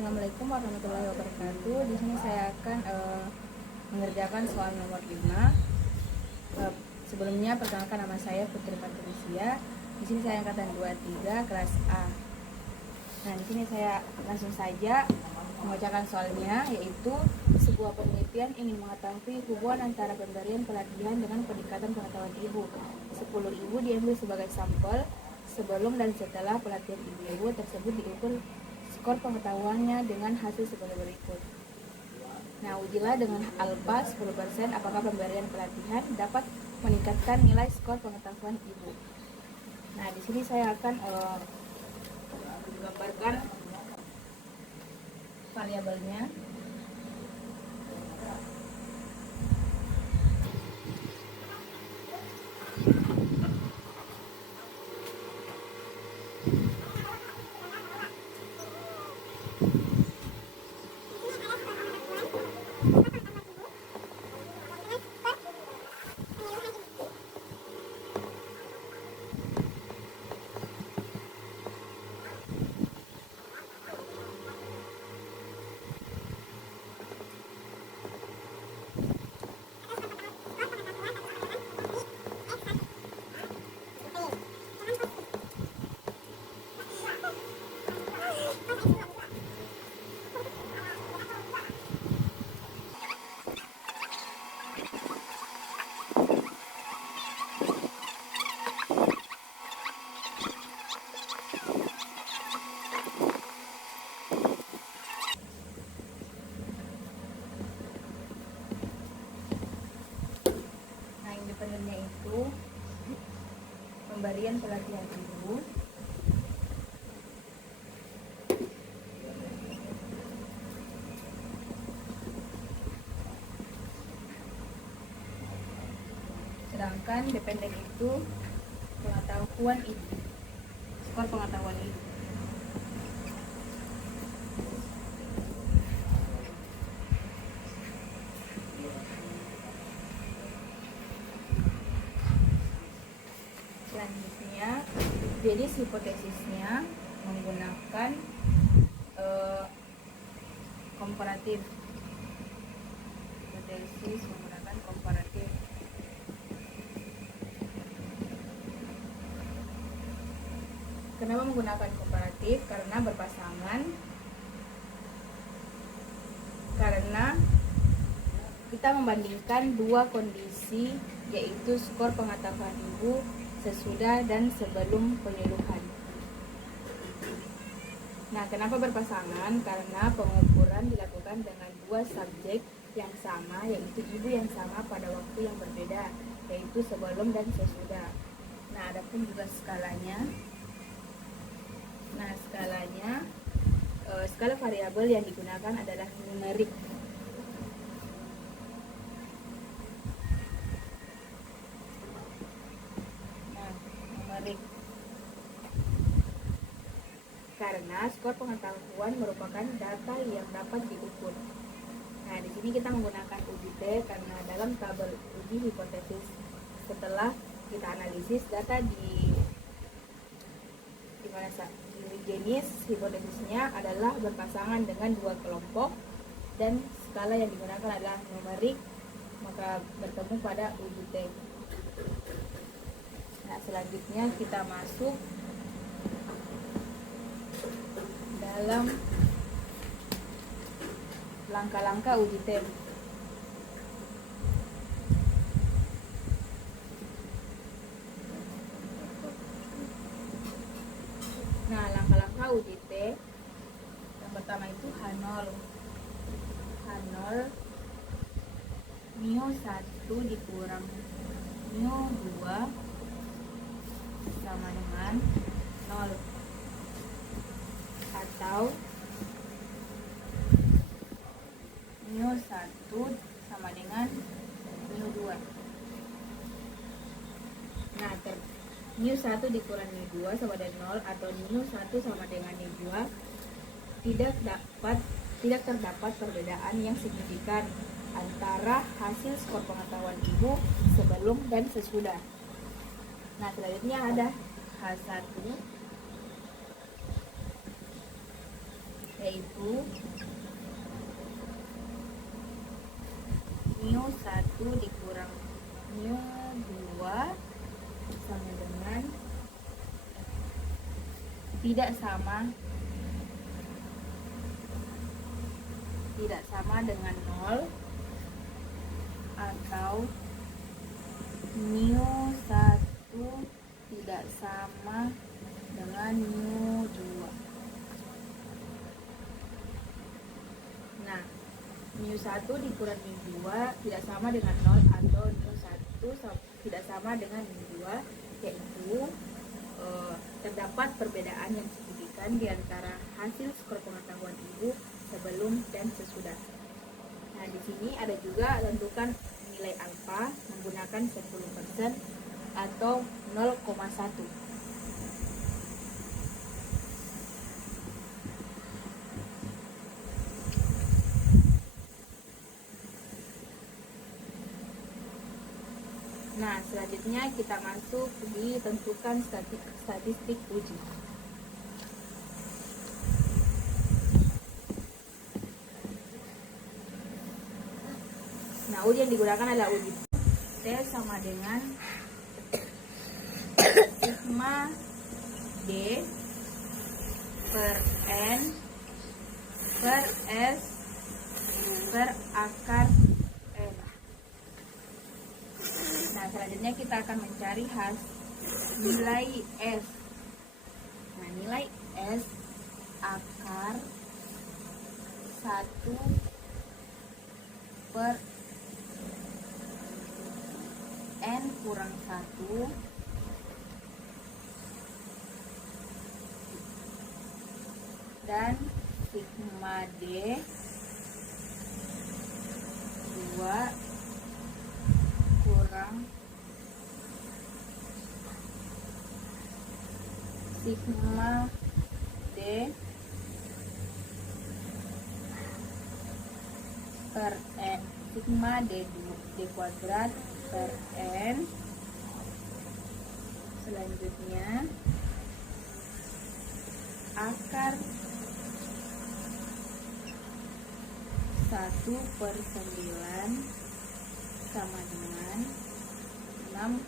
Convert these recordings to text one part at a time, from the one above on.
Assalamualaikum warahmatullahi wabarakatuh. Di sini saya akan mengerjakan soal nomor 5. Sebelumnya perkenalkan, nama saya Putri Patricia. Di sini saya angkatan 23 kelas A. Nah, di sini saya langsung saja membacakan soalnya, yaitu sebuah penelitian ingin mengetahui hubungan antara pemberian pelatihan dengan peningkatan pengetahuan ibu. 10 ibu diambil sebagai sampel. Sebelum dan setelah pelatihan ibu-ibu tersebut diukur skor pengetahuannya dengan hasil sebagai berikut. Nah, ujilah dengan alfa 10% apakah pemberian pelatihan dapat meningkatkan nilai skor pengetahuan ibu. Nah, di sini saya akan menggambarkan variabelnya. Nah, independennya itu pemberian pelatihan ibu, sedangkan dependen itu pengetahuan ibu, skor pengetahuan ibu. Selanjutnya, jenis hipotesisnya menggunakan komparatif. Hipotesis menggunakan komparatif. Kenapa menggunakan komparatif? Karena berpasangan. Karena kita membandingkan dua kondisi, yaitu skor pengetahuan ibu sesudah dan sebelum penyuluhan. Nah, kenapa berpasangan? Karena pengukuran dilakukan dengan dua subjek yang sama, yaitu ibu yang sama pada waktu yang berbeda, yaitu sebelum dan sesudah. Nah, adapun juga skalanya. Nah, skala variabel yang digunakan adalah numerik. Karena skor pengetahuan merupakan data yang dapat diukur. Nah, di sini kita menggunakan uji T karena dalam tabel uji hipotesis, setelah kita analisis data di jenis hipotesisnya adalah berpasangan dengan dua kelompok dan skala yang digunakan adalah numerik, maka bertemu pada uji T. Nah, selanjutnya kita masuk dalam langkah-langkah uji T. Nah, langkah-langkah uji T yang pertama itu H0 μ1 dikurang μ2 sama dengan 0, atau μ1 sama dengan μ2. Nah, μ1 dikurang μ2 sama dengan 0 atau μ1 sama dengan μ2 tidak terdapat perbedaan yang signifikan antara hasil skor pengetahuan ibu sebelum dan sesudah. Nah, selanjutnya ada H1 yaitu mu 1 dikurang mu 2 sama dengan tidak sama dengan 0 atau mu 1 tidak sama dengan mu 2. Nah, mu 1 dikurang mu 2 tidak sama dengan 0 atau mu 1 tidak sama dengan mu 2, yaitu terdapat perbedaan yang signifikan di antara hasil skor pengetahuan ibu sebelum dan sesudah. Nah, di sini ada juga tentukan nilai alfa menggunakan 10% atau 0,1. Nah, selanjutnya kita masuk di tentukan statistik uji. Nah, uji yang digunakan adalah uji T sama dengan sigma D per N per S per akar N. Nah, selanjutnya kita akan mencari nilai S. Nah, nilai S akar 1 per N kurang 1 dan sigma D 2 kurang sigma D per N, sigma D kuadrat per N. Selanjutnya akar 1/9 sama dengan 65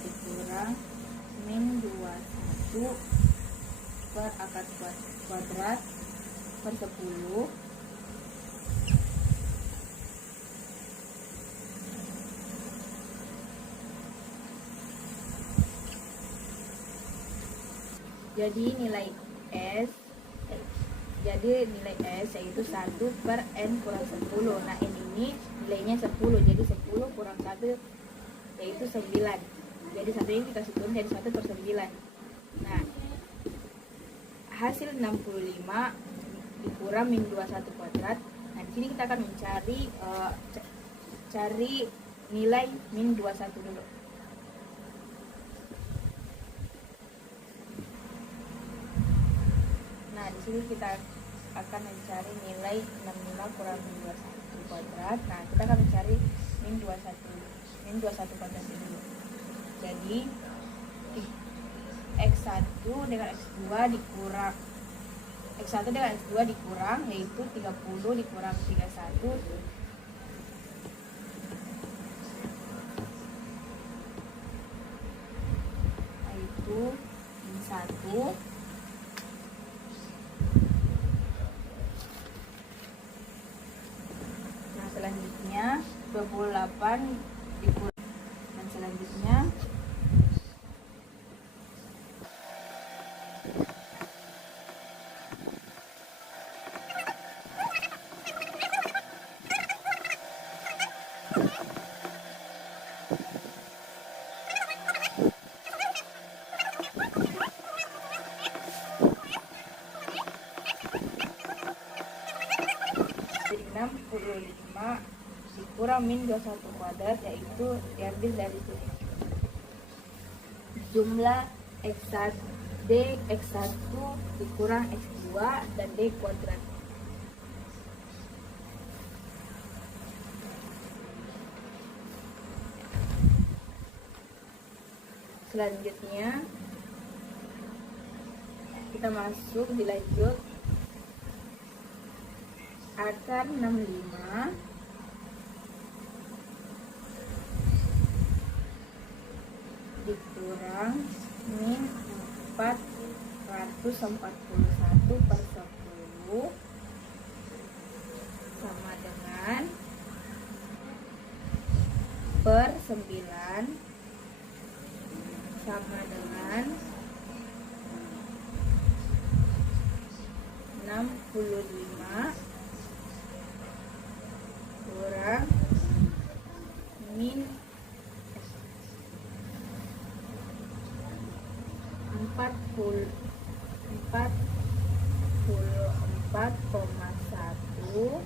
dikurang min 21 per akar kuadrat per 10 Jadi nilai S yaitu 1 per N kurang 10. Nah, ini nilainya 10, jadi 10 kurang 1 yaitu 9. Jadi 1 ini dikasih turun jadi 1/9. Nah, hasil 65 dikurang min 21 kuadrat. Nah, di sini kita akan mencari cari nilai min 21 dulu. Nah, di sini kita akan mencari nilai 65 kurang min 21 kuadrat. Nah, kita akan mencari min 21 kuadrat dulu. Jadi X1 dengan X2 dikurang X1 dengan X2 dikurang, yaitu 30 dikurang 31 yaitu 1. Nah, selanjutnya 28 dikurang, dan selanjutnya jadi 65 dikurang min 21 kuadrat, yaitu diambil dari sini jumlah X1 X1 dikurang X2 dan D kuadrat. Selanjutnya kita masuk dilanjut akar 65 dikurang min 441 per 10 sama dengan per 9 sama dengan 65 kurang min 44,1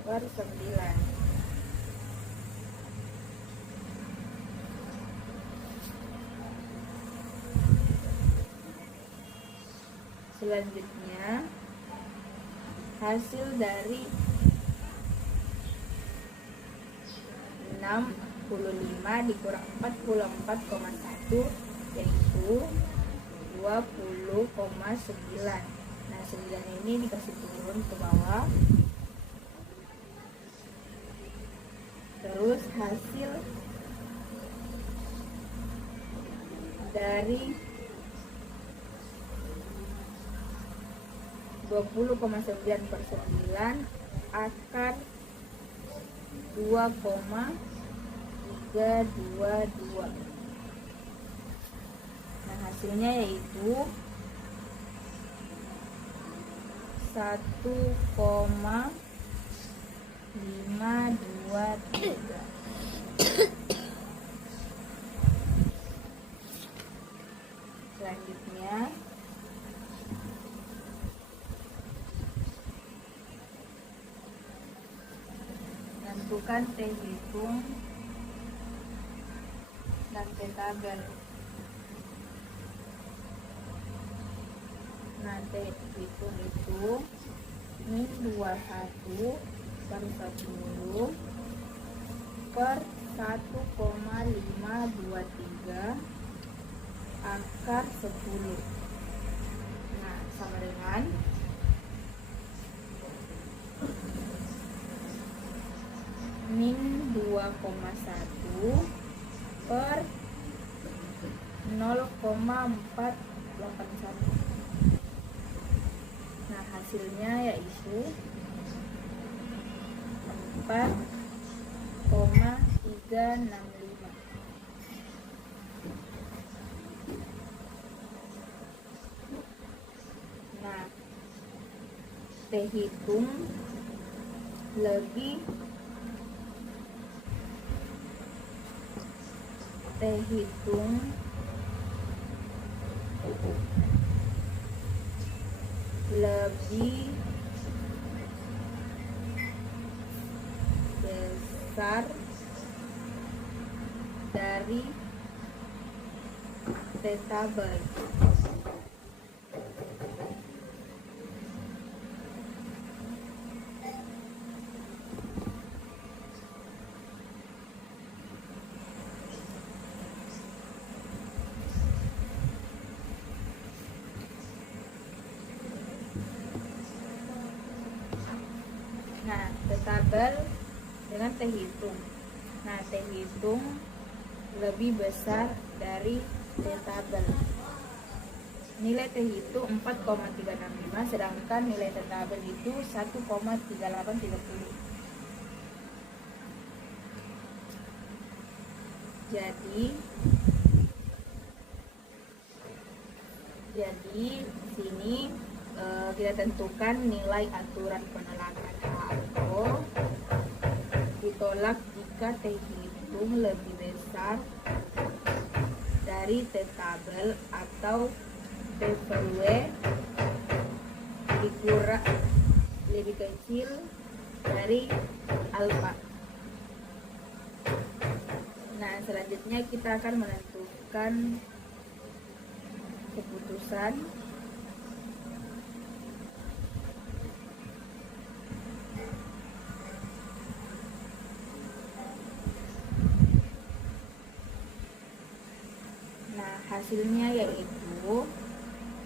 per 9. Selanjutnya hasil dari 65 dikurang 44,1 yaitu 20,9. Nah 9 ini dikasih turun ke bawah. Terus hasil dari 20,9 per 9 akar 2,322. Nah hasilnya yaitu 1,523. Selanjutnya tentukan T hitung dan T tabel. Nah T hitung itu min 21 per 10 per 1,523 akar 10. Nah sama dengan min 2,1 per 0,481. Nah hasilnya yaitu 4,365. Nah T hitung lebih T hitung lebih besar dari T tabel. Nah, T tabel dengan T hitung. Nah, T hitung lebih besar dari T tabel. Nilai T hitung 4,365 sedangkan nilai T tabel itu 1,3830. Jadi sini kita tentukan nilai aturan penolakan HO ditolak jika T hitung lebih besar dari T tabel atau T value dikurang lebih kecil dari alfa. Nah selanjutnya kita akan menentukan keputusan. Nah hasilnya yaitu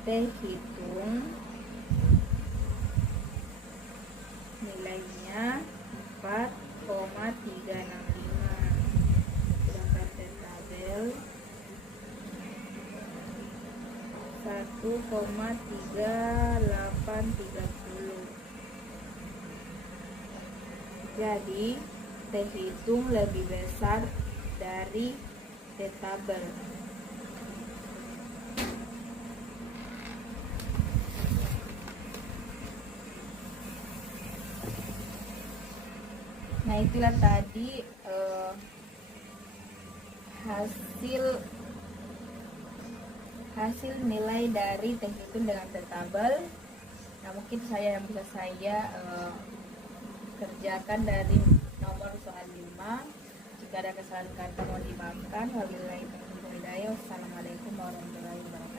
Teh hitung nilainya 4,365, sedangkan teh tabel 1,3830. Jadi teh hitung lebih besar dari teh tabel. Nah, itulah tadi hasil nilai dari teh hitung dengan teh tabel. Nah, mungkin yang bisa saya kerjakan dari nomor soal 5. Jika ada kesalahan kata mohon dimaafkan. Wabillahi taufiq wal hidayah. Wassalamualaikum warahmatullahi wabarakatuh.